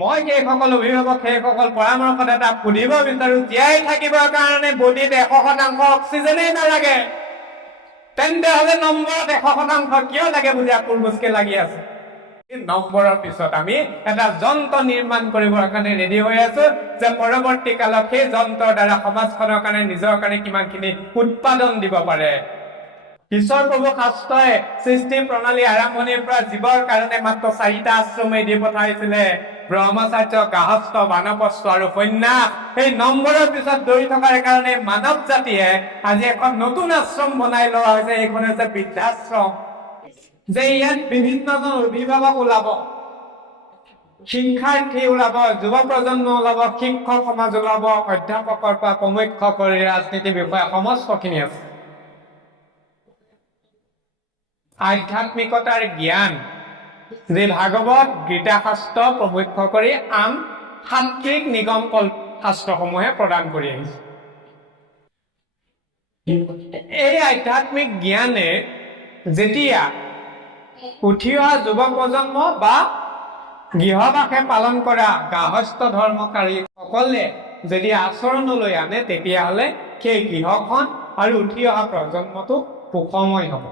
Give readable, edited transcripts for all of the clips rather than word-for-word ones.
মই সেইসকল অভিভাৱক সেইসকল পৰামৰ্শদাতাক সুধিব বিচাৰো, জীয়াই থাকিবৰ কাৰণে বডিত 100% অক্সিজেনেই নালাগে, তেন্তে হলে নম্বৰত 100% কিয় লাগে বুলি আপুৰবুজকে লাগি আছে? নম্বৰৰ পিছত আমি এটা যন্ত্ৰ নিৰ্মাণ কৰিবৰ কাৰণে ৰেডি হৈ আছো, যে পৰৱৰ্তী কালত সেই যন্ত্ৰৰ দ্বাৰা সমাজখনৰ কাৰণে নিজৰ কাৰণে কিমানখিনি উৎপাদন দিব পাৰে। ঈশ্বৰ প্ৰভু শাস্ত্ৰই সৃষ্টি প্ৰণালী আৰম্ভণিৰ পৰা জীৱৰ কাৰণে মাত্ৰ 4টা আশ্ৰমেই দি পঠাইছিলে, ব্ৰহ্মচাৰ্য, গাহস্থ, বানপ্ৰস্থ আৰু সন্ন্যাস। সেই নম্বৰৰ পিছত দৌৰি থকাৰ কাৰণে মানৱ জাতিয়ে আজি এখন নতুন আশ্ৰম বনাই লোৱা হৈছে, এইখন হৈছে বৃদ্ধাশ্ৰম। যে ইয়াত বিভিন্নজন অভিভাৱক ওলাব, শিক্ষাৰ্থী ওলাব, যুৱ প্ৰজন্ম ওলাব, শিক্ষক সমাজ ওলাব, অধ্যাপকৰ পৰা প্ৰমুখ্য কৰি ৰাজনীতি বিষয়া সমস্তখিনি আছে। আধ্যাত্মিকতাৰ জ্ঞান যে ভাগৱত, গীতা শাস্ত্ৰ প্ৰমুখ্য কৰি আন সাত্বিক নিগম শাস্ত্ৰসমূহে প্ৰদান কৰি আহিছে। এই আধ্যাত্মিক জ্ঞানে যেতিয়া উঠি অহা যুৱ প্ৰজন্ম বা গৃহবাসে পালন কৰা গাহস্থ ধৰ্মকাৰী সকলে যদি আচৰণলৈ আনে, তেতিয়াহ'লে সেই গৃহখন আৰু উঠি অহা প্ৰজন্মটো সুখময় হ'ব।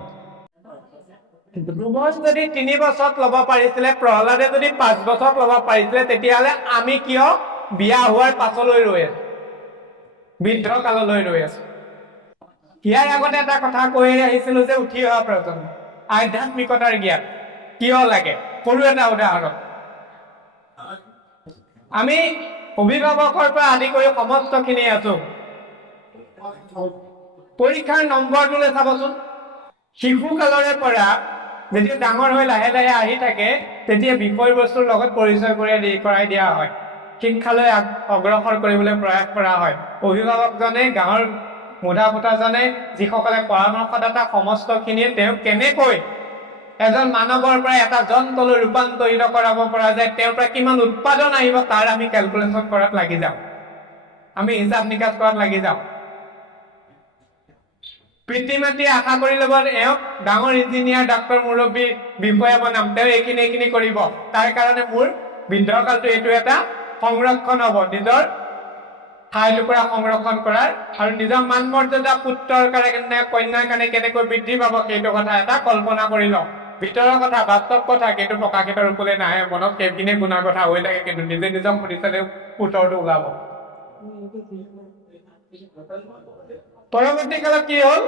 ধ্ৰুৱই যদি 3 বছৰত ল'ব পাৰিছিলে, প্ৰহ্লাদে যদি 5 বছৰত ল'ব পাৰিছিলে, তেতিয়াহ'লে আমি কিয় বিয়া হোৱাৰ পাছলৈ ৰৈ আছো, বৃদ্ধ কাললৈ ৰৈ আছো? ইয়াৰ আগতে এটা কথা কৈ আহিছিলো যে উঠি অহা প্ৰজন্ম আধ্যাত্মিকতাৰ জ্ঞান কিয় লাগে। সৰু এটা উদাহৰণ, আমি অভিভাৱকৰ পৰা আদি কৰি সমস্তখিনি আছো। পৰীক্ষাৰ নম্বৰটোলৈ চাবচোন, শিশু কালৰে পৰা যেতিয়া ডাঙৰ হৈ লাহে লাহে আহি থাকে, তেতিয়া বিষয়বস্তুৰ লগত পৰিচয় কৰাই দিয়া হয়, শিক্ষালৈ অগ্ৰসৰ কৰিবলৈ প্ৰয়াস কৰা হয়। অভিভাৱকজনে, গাঁৱৰ মুধা ফুটাজনে, যিসকলে পৰামৰ্শদাতা সমস্তখিনিয়ে তেওঁক কেনেকৈ এজন মানৱৰ পৰা এটা যন্ত্ৰলৈ ৰূপান্তৰিত কৰাব পৰা যায়, তেওঁৰ পৰা কিমান উৎপাদন আহিব, তাৰ আমি কেলকুলেশ্যন কৰাত লাগি যাওঁ, আমি হিচাপ নিকাচ কৰাত লাগি যাওঁ। পিতৃ মাতৃয়ে আশা কৰি ল'ব এওঁক ডাঙৰ ইঞ্জিনিয়াৰ, ডাক্তৰ, মুৰব্বী, বিষয়া বনাম, তেওঁ এইখিনি কৰিব, তাৰ কাৰণে মোৰ বৃদ্ধকালটো এইটো এটা সংৰক্ষণ হ'ব, নিজৰ ঠাই টুকুৰা সংৰক্ষণ কৰাৰ, আৰু নিজৰ মান মৰ্যাদা পুত্ৰৰ কাৰণে কন্যাৰ কাৰণে কেনেকৈ বৃদ্ধি পাব, সেইটো কথা এটা কল্পনা কৰি লওঁ। ভিতৰৰ কথা, বাস্তৱ কথা কিন্তু প্ৰকাশিত ৰূপলৈ নাহে, মনত সেইখিনিয়ে গুণাৰ কথা হৈ থাকে, কিন্তু নিজে নিজক সুধি চালে উত্তৰটো ওলাব। পৰৱৰ্তী কালত কি হ'ল,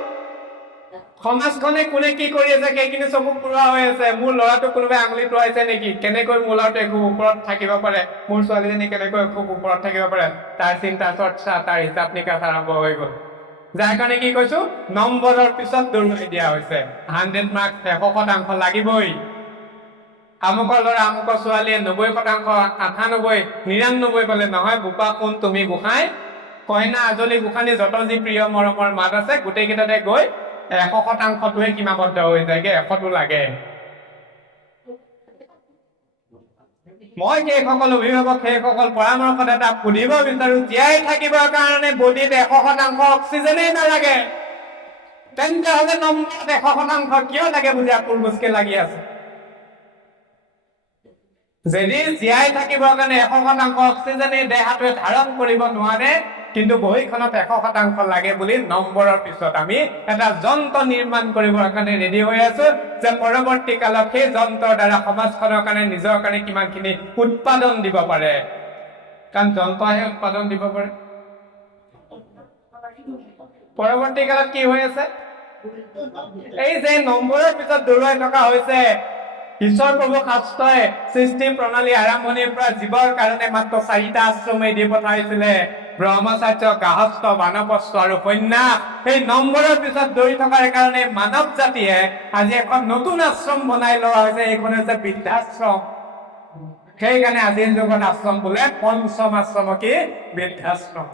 সমাজখনে কোনে কি কৰি আছে সেইখিনি চকু ফুৰোৱা হৈ আছে। মোৰ ল'ৰাটোক কোনোবাই আঙুলি টোৱাইছে নেকি, কেনেকৈ মোৰ ল'ৰাটো একো ওপৰত থাকিব পাৰে, মোৰ ছোৱালীজনী কেনেকৈ খুব ওপৰত থাকিব পাৰে, তাৰ চিন্তা চৰ্চা, তাৰ হিচাপ নিকাচ আৰম্ভ হৈ গ'ল। যাৰ কাৰণে কি কৈছো, নম্বৰৰ পিছত দৌৰাই দিয়া হৈছে। 100 মাৰ্ক 100% লাগিবই। আমুকৰ ল'ৰা আমুকৰ ছোৱালীয়ে 90%, 98, 99 পালে নহয়, বোপা কোন তুমি গোসাঁই, কইনা আজলি গোসাঁনী, যত যি প্ৰিয় মৰমৰ মাত আছে, গোটেইকেইটাতে গৈ 100%টোৱে সীমাবদ্ধ হৈ যায়গে, 100টো লাগে। মই সেইসকল অভিভাৱক সেইসকল পৰামৰ্শদাতাক সুধিব বিচাৰো, জীয়াই থাকিবৰ কাৰণে বডিত 100% অক্সিজেনেই নালাগে, তেন্তে হলে নম্বৰত 100% কিয় লাগে বুলি আপুৰবুজকে লাগি আছে? যদি জীয়াই থাকিবৰ কাৰণে 100% অক্সিজেনে দেহাটোৱে ধাৰণ কৰিব নোৱাৰে, কিন্তু বহীখনত 100% লাগে বুলি নম্বৰৰ পিছত আমি এটা যন্ত্ৰ নিৰ্মাণ কৰিবৰ কাৰণে ৰেডি হৈ আছো, যে পৰৱৰ্তী কালত সেই যন্ত্ৰৰ দ্বাৰা সমাজখনৰ কাৰণে নিজৰ কাৰণে কিমানখিনি উৎপাদন দিব পাৰে। কাৰণ যন্ত্ৰহে উৎপাদন দিব পাৰে। পৰৱৰ্তী কালত কি হৈ আছে, এই যে নম্বৰৰ পিছত দৌৰাই থকা হৈছে, ঈশ্বৰ প্ৰভু শাস্ত্ৰই সৃষ্টি প্ৰণালী আৰম্ভণিৰ পৰা জীৱৰ কাৰণে মাত্ৰ 4টা আশ্ৰমেই দি পঠাইছিলে, ব্ৰহ্মচাৰ্য, গাহস্থ, বানপ্ৰস্থ আৰু সন্ন্যাস। সেই নম্বৰৰ পিছত দৌৰি থকাৰ কাৰণে মানৱ জাতিয়ে আজি এখন নতুন আশ্ৰম বনাই লোৱা হৈছে, এইখন হৈছে বৃদ্ধাশ্ৰম। সেইকাৰণে আজিৰ যুগত আশ্ৰম বোলে পঞ্চম আশ্ৰম, কি বৃদ্ধাশ্ৰম।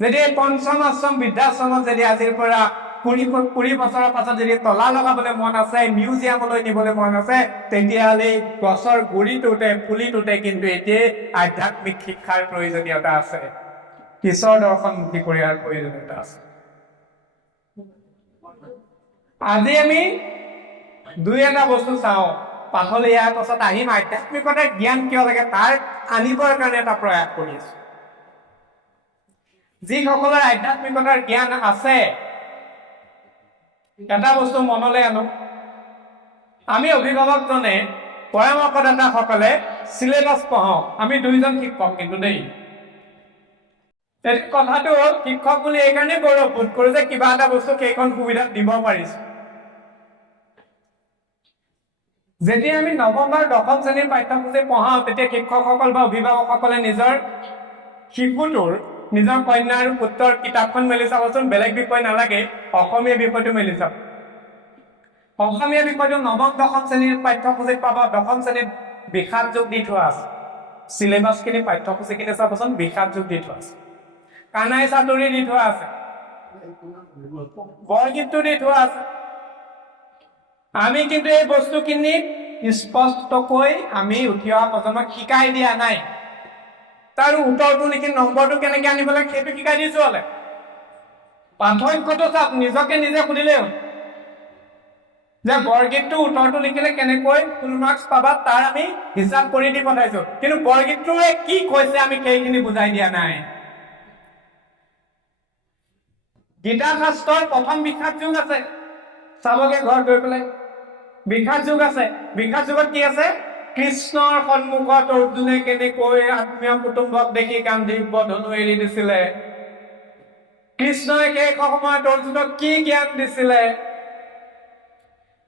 যদি এই পঞ্চম আশ্ৰম বৃদ্ধাশ্ৰমত যদি আজিৰ পৰা 20 বছৰৰ পাছত যদি তলা লগাবলৈ মন আছে, মিউজিয়ামলৈ নিবলৈ মন আছে, তেতিয়াহ'লে গছৰ গুৰিটোতে পুলিটোতে কিন্তু এতিয়াই আধ্যাত্মিক শিক্ষাৰ প্ৰয়োজনীয়তা আছে, ঈশ্বৰ দৰ্শনমুখী কৰাৰ প্ৰয়োজনীয়তা আছে। আজি আমি 2-এটা বস্তু চাওঁ, পাঠলৈ ইয়াৰ পাছত আহিম আধ্যাত্মিকতাৰ জ্ঞান কিয় লাগে তাৰ আনিবৰ কাৰণে এটা প্ৰয়াস কৰি আছো। যিসকলৰ আধ্যাত্মিকতাৰ জ্ঞান আছে এটা বস্তু মনলৈ আনো, আমি অভিভাৱকজনে পৰামৰ্শদাতাসকলে চিলেবাছ পঢ়াওঁ, আমি দুইজন শিক্ষক কিন্তু দেই। কথাটো হ'ল শিক্ষক বুলি এইকাৰণে গৌৰৱবোধ কৰোঁ যে কিবা এটা বস্তু সেইখন সুবিধাত দিব পাৰিছো। যেতিয়া আমি নৱম বা দশম শ্ৰেণীৰ পাঠ্যসূচী পঢ়াওঁ তেতিয়া শিক্ষকসকল বা অভিভাৱকসকলে নিজৰ শিশুটোৰ নিজৰ কন্যা আৰু পুত্ৰৰ কিতাপখন মেলি চাবচোন, বেলেগ বিষয় নালাগে, অসমীয়া বিষয়টো মেলি চাব। অসমীয়া বিষয়টো নৱম দশম শ্ৰেণীৰ পাঠ্যসূচীত পাব। দশম শ্ৰেণীত বিষাদ যোগ দি থোৱা আছে। চিলেবাছখিনি পাঠ্যসূচীখিনি চাবচোন, বিষাদ যোগ দি থোৱা আছে, কানাই চাতুৰি দি থোৱা আছে, বৰগীতটো দি থোৱা আছে। আমি কিন্তু এই বস্তুখিনি স্পষ্টকৈ আমি উঠি অহা প্ৰজন্মক শিকাই দিয়া নাই। তাৰ উত্তৰটো লিখি নম্বৰটো কেনেকে আনিব লাগে সেইটো শিকাই দিছো হলে। পাৰ্থক্যটো চাওক, নিজকে নিজে সুধিলেই হ'ল যে বৰগীতটো উত্তৰটো লিখিলে কেনেকৈ ফুল মাৰ্কছ পাবা তাৰ আমি হিচাপ কৰি দি পঠাইছো, কিন্তু বৰগীতটোৱে কি কৈছে আমি সেইখিনি বুজাই দিয়া নাই। গীতা শাস্ত্ৰৰ প্ৰথম বিষাদ যুগ আছে, চাবগে ঘৰত গৈ পেলাই। বিষাদ যুগ আছে, বিষাদ যুগত কি আছে? কৃষ্ণৰ সন্মুখত অৰ্জুনে কেনেকৈ আত্মীয় কুটুম্বক দেখি গান্ধীক বধনু এৰি দিছিলে, কৃষ্ণই সেই সময়ত অৰ্জুনক কি জ্ঞান দিছিলে,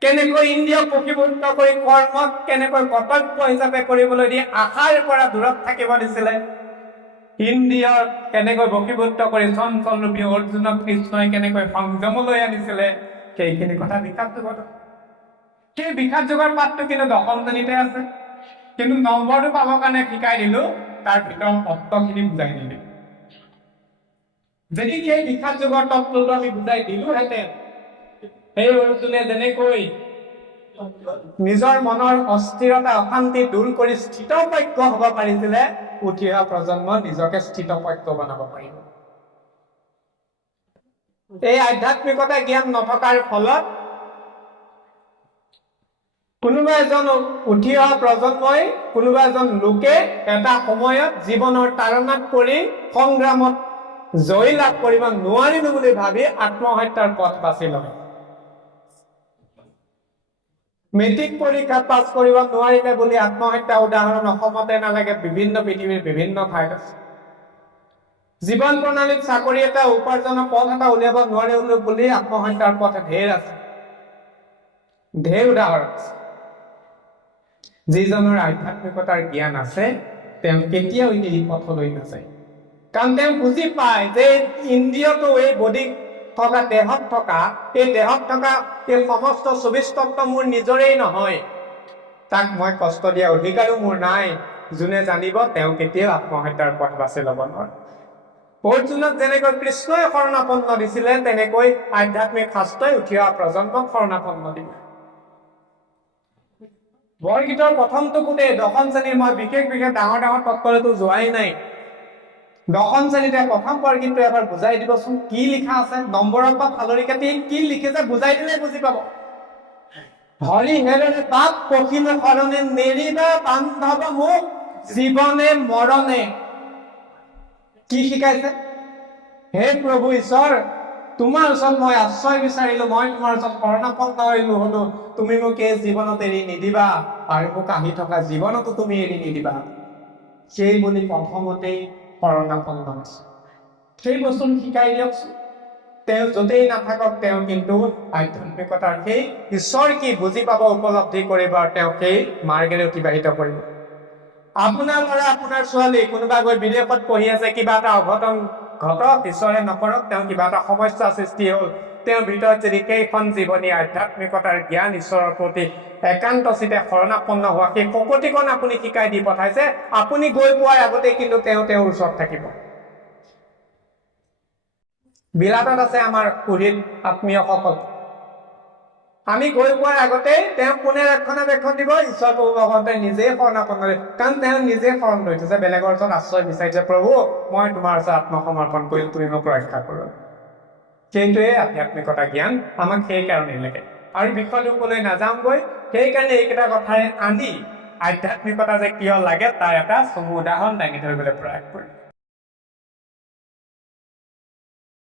কেনেকৈ ইন্দ্ৰিয়ক বশীভূত কৰি কৰ্মক কেনেকৈ কৰ্তব্য হিচাপে কৰিবলৈ দি আশাৰ পৰা দূৰত থাকিব দিছিলে, ইন্দ্ৰিয়ক কেনেকৈ বশীভূত কৰি চঞ্চল ৰূপী অৰ্জুনক কৃষ্ণই কেনেকৈ সংযমলৈ আনিছিলে, সেইখিনি কথা বিষাদ যুগত। সেই বিষাদ যুগৰ পাঠটো কিন্তু দশম শ্ৰেণীতে আছে, কিন্তু নম্বৰটো পাবৰ কাৰণে শিকাই দিলো, তাৰ ভিতৰত তত্ত্বখিনি বুজাই দিলো। যদি সেই বিষাদ যুগৰ তত্ত্বটো আমি বুজাই দিলোহেঁতেন, সেই অৰ্জুনে যেনেকৈ নিজৰ মনৰ অস্থিৰতা অশান্তি দূৰ কৰি স্থিতপজ্ঞ হব পাৰিছিলে, উঠি অহা প্ৰজন্ম নিজকে স্থিতপজ্ঞ বনাব পাৰিব। এই আধ্যাত্মিকতা জ্ঞান নথকাৰ ফলত কোনোবা এজন উঠি অহা প্ৰজন্মই, কোনোবা এজন লোকে এটা সময়ত জীৱনৰ তাৰণাত পৰি সংগ্ৰামত জয় লাভ কৰিব নোৱাৰিলো বুলি ভাবি আত্মহত্যাৰ পথ বাছি লয়। মেট্ৰিক পৰীক্ষাত পাছ কৰিব নোৱাৰিলে বুলি আত্মহত্যা উদাহৰণ অসমতে নালাগে, বিভিন্ন পৃথিৱীৰ বিভিন্ন ঠাইত আছে। জীৱন প্ৰণালীত চাকৰি এটা উপাৰ্জনৰ পথ এটা উলিয়াব নোৱাৰিলো বুলি আত্মহত্যাৰ পথ ঢেৰ আছে, ঢেৰ উদাহৰণ আছে। যিজনৰ আধ্যাত্মিকতাৰ জ্ঞান আছে তেওঁ কেতিয়াও এই পথলৈ নাযায়, কাৰণ তেওঁ বুজি পায় যে ইন্দ্ৰিয়টো এই বডিক থকা দেহত থকা এই সমস্ত 24 তত্ত্ব মোৰ নিজৰেই নহয়, তাক মই কষ্ট দিয়া অধিকাৰো মোৰ নাই। যোনে জানিব তেওঁ কেতিয়াও আত্মহত্যাৰ পথ বাছি ল'ব নোৱাৰে। অৰ্জুনক যেনেকৈ কৃষ্ণই শৰণাপন্ন দিছিলে, তেনেকৈ আধ্যাত্মিক শাস্ত্ৰই উঠি অহা প্ৰজন্মক শৰণাপন্ন দিব। বৰগীতৰ প্ৰথমটো গোটেই দশম শ্ৰেণীৰ, মই বিশেষ ডাঙৰ ডাঙৰ তত্ত্বলৈতো যোৱাই নাই। দশম শ্ৰেণীতে প্ৰথম বৰগীতটো এবাৰ বুজাই দিবচোন, কি লিখা আছে, নম্বৰৰ পৰা ফালৰি কাটি কি লিখিছে বুজাই দিলে বুজি পাব। হৰি হেৰে বাপ পখিল শৰণে নেৰিবা বান্ধৱ মোক জীৱনে মৰণে। কি শিকাইছে? হে প্ৰভু ঈশ্বৰ, তোমাৰ ওচৰত মই আশ্ৰয় বিচাৰিলো, মই তোমাৰ ওচৰত শৰণাপন্ন হলো, তুমি মোক এই জীৱনত এৰি নিদিবা আৰু মোক আহি থকা জীৱনতো তুমি এৰি নিদিবা, সেই বুলি প্ৰথমতেই শৰণাপন্ন হৈছে। সেই বস্তু শিকাই দিয়কচোন। তেওঁ য'তেই নাথাকক তেওঁ কিন্তু আধ্যাত্মিকতাৰ সেই ঈশ্বৰ কি বুজি পাব, উপলব্ধি কৰিব আৰু তেওঁ সেই মাৰ্গেৰে অতিবাহিত কৰিব। আপোনাৰ ল'ৰা আপোনাৰ ছোৱালী কোনোবা গৈ বিদেশত পঢ়ি আছে, কিবা এটা অঘটন ঘটক, ঈশ্বৰে নকৰক, তেওঁ কিবা এটা সমস্যা সৃষ্টি হ'ল, তেওঁৰ ভিতৰত যদি সেইখন জীৱনী আধ্যাত্মিকতাৰ জ্ঞান, ঈশ্বৰৰ প্ৰতি একান্ত চিতে শৰণাপন্ন হোৱা সেই শকতিকণ আপুনি শিকাই দি পঠাইছে, আপুনি গৈ পোৱাৰ আগতে কিন্তু তেওঁৰ ওচৰত থাকিব। বিলাতত আছে আমাৰ পুৰোহিত আত্মীয়সকল, আমি গৈ পোৱাৰ আগতে তেওঁ কোনে ৰক্ষণাবেক্ষণ দিব? ঈশ্বৰ প্ৰভু ভগৱন্তই নিজেই শৰণাপন্ন দিয়ে, কাৰণ তেওঁ নিজে শৰণ লৈ থৈছে, বেলেগৰ ওচৰত আশ্ৰয় বিচাৰিছে। প্ৰভু মই তোমাৰ ওচৰত আত্মসমৰ্পণ কৰিলো, তুমি মোক ৰক্ষা কৰা। সেইটোৱে আধ্যাত্মিকতা জ্ঞান, আমাক সেই কাৰণেই লাগে। আৰু বিষয়টো ক'লৈ নাযাওঁগৈ, সেইকাৰণে এইকেইটা কথাই আনি আধ্যাত্মিকতা যে কিয় লাগে তাৰ এটা চমু উদাহৰণ দাঙি ধৰিবলৈ প্ৰয়াস কৰিম